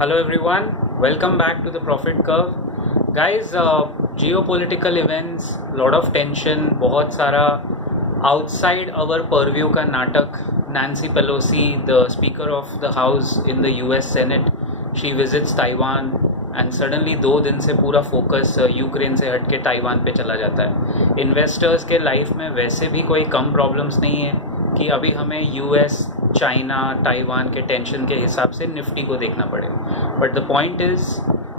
Hello everyone, welcome back to the Profit Curve. Guys, geopolitical events, lot of tension, बहुत सारा outside our purview का नाटक. Nancy Pelosi, the Speaker of the House in the US Senate, she visits Taiwan and suddenly 2 दिन से पूरा focus Ukraine से हट के ताइवान पे चला जाता है. इन्वेस्टर्स के लाइफ में वैसे भी कोई कम प्रॉब्लम्स नहीं है कि अभी हमें यूएस, चाइना, ताइवान के टेंशन के हिसाब से निफ्टी को देखना पड़े. But the point is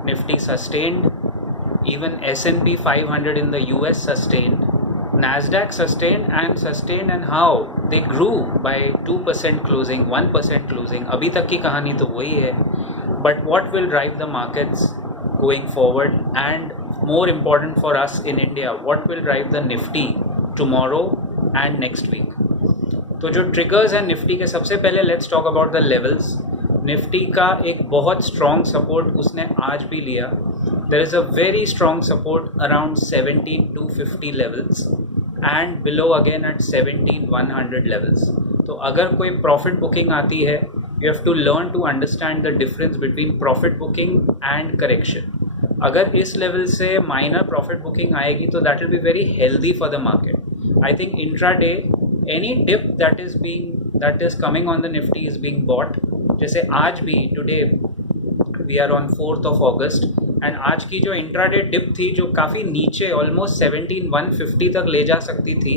Nifty sustained, even S&P 500 in the US sustained, NASDAQ sustained and how they grew by 2% closing, 1% closing. अभी तक की कहानी तो वही है. But what will drive the markets going forward, and more important for us in India, what will drive the Nifty tomorrow and next week? तो जो triggers हैं निफ्टी के, सबसे पहले let's talk about the levels. Nifty का एक बहुत strong support उसने आज भी लिया. There is a very strong support around 17,250 levels and below again at 17,100 levels. तो अगर कोई प्रॉफिट बुकिंग आती है, you have to learn to understand the difference between profit booking and correction. अगर इस लेवल से माइनर प्रॉफिट बुकिंग आएगी तो that will be very healthy for the market. I think intra day any dip that is coming on the Nifty is being bought. जैसे आज भी today we are on 4th of August and आज की जो intraday dip थी जो काफ़ी नीचे ऑलमोस्ट 17,150 तक ले जा सकती थी,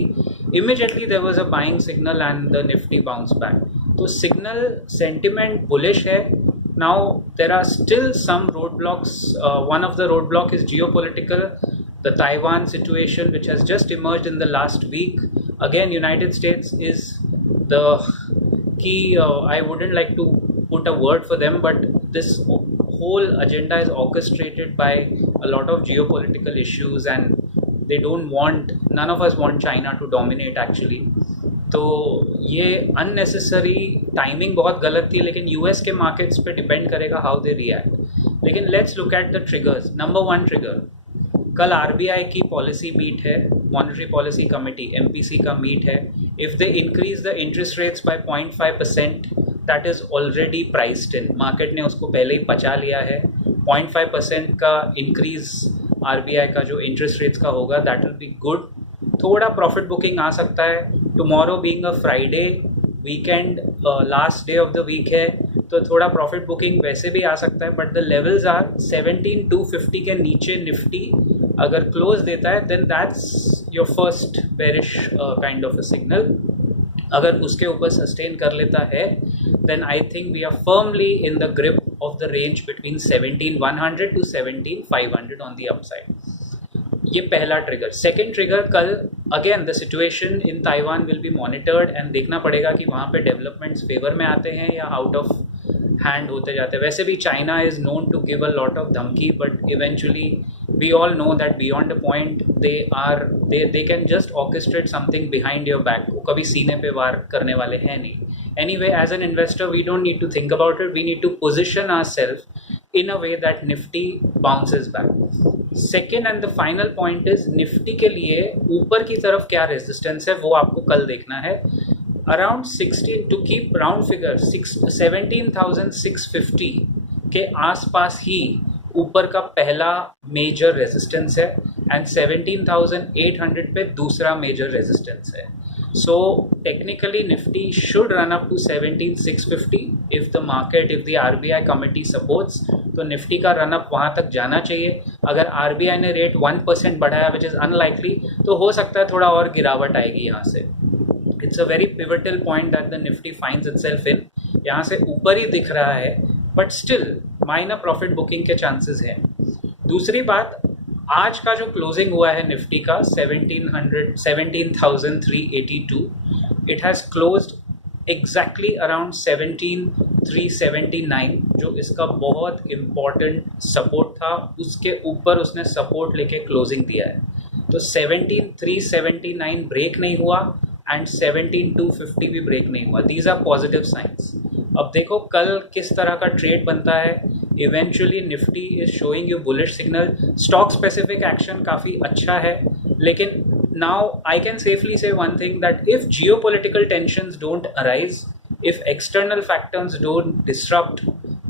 immediately there was a buying signal and the Nifty bounced back. तो signal sentiment bullish है. Now there are still some roadblocks. One of the roadblock is geopolitical. The Taiwan situation, which has just emerged in the last week. Again, United States is the key. I wouldn't like to put a word for them, but this whole agenda is orchestrated by a lot of geopolitical issues, and they don't want, none of us want China to dominate actually. तो ये unnecessary timing बहुत गलत थी, लेकिन US के markets पे depend करेगा how they react. लेकिन let's look at the triggers. Number 1 trigger, कल RBI की पॉलिसी मीट है, मॉनेटरी पॉलिसी कमेटी MPC का मीट है. If they increase the interest rates bye 0.5%, that is already priced in. Market ने उसको पहले ही पचा लिया है. 0.5% का इंक्रीज RBI का जो इंटरेस्ट रेट्स का होगा, दैट विल बी गुड. थोड़ा प्रॉफिट बुकिंग आ सकता है. Tomorrow being a Friday, weekend, last day of the week है, तो थोड़ा प्रॉफिट बुकिंग वैसे भी आ सकता है. बट द लेवल्स आर 17,250 के नीचे निफ्टी अगर क्लोज देता है, then that's your first bearish kind of a signal. अगर उसके ऊपर सस्टेन कर लेता है, then I think we are firmly in the grip of the range between 17,100 to 17,500 on the upside. ये पहला ट्रिगर. सेकेंड ट्रिगर, कल again the situation in Taiwan will be monitored and देखना पड़ेगा कि वहाँ पे डेवलपमेंट्स फेवर में आते हैं या आउट ऑफ हैंड होते जाते हैं. वैसे भी China is known to give a lot of धमकी, but eventually we all know that beyond a point they can just orchestrate something behind your back. वो कभी सीने पे वार करने वाले हैं नहीं. Anyway, as an investor we don't need to think about it. We need to position ourselves in a way that Nifty bounces back. Second and the final point is Nifty के लिए ऊपर की तरफ क्या रेजिस्टेंस है वो आपको कल देखना है. Around 16 to keep round figure 17,650 के आसपास ही ऊपर का पहला मेजर रेजिस्टेंस है एंड 17,800 पे दूसरा मेजर रेजिस्टेंस है. So technically Nifty should run up to 17,650 if the market, if the RBI committee supports. तो निफ्टी का रन अप वहाँ तक जाना चाहिए. अगर RBI ने रेट 1% बढ़ाया, विच इज़ अनलाइकली, तो हो सकता है थोड़ा और गिरावट आएगी यहाँ से. It's a very pivotal point that the Nifty finds itself इन. यहाँ से ऊपर ही दिख रहा है, but still minor profit booking के चांसेस हैं. दूसरी बात, आज का जो क्लोजिंग हुआ है निफ्टी का 17,382, it has closed exactly around 17,379, जो इसका बहुत इम्पॉर्टेंट सपोर्ट था. उसके ऊपर उसने सपोर्ट लेके क्लोजिंग दिया है. तो 17,379 ब्रेक नहीं हुआ एंड 17,250 भी ब्रेक नहीं हुआ. These are positive signs. अब देखो कल किस तरह का ट्रेड बनता है. Eventually Nifty is showing you bullish signal. Stock specific action काफ़ी अच्छा है, लेकिन now I can safely say one thing, that if geopolitical tensions don't arise, if external factors don't disrupt,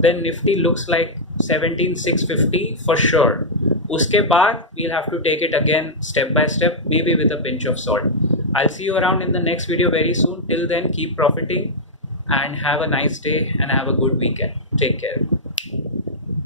then Nifty looks like 17,650 for sure. Uske baad we'll have to take it again step by step, maybe with a pinch of salt. I'll see you around in the next video very soon. Till then, keep profiting and have a nice day and have a good weekend. Take care.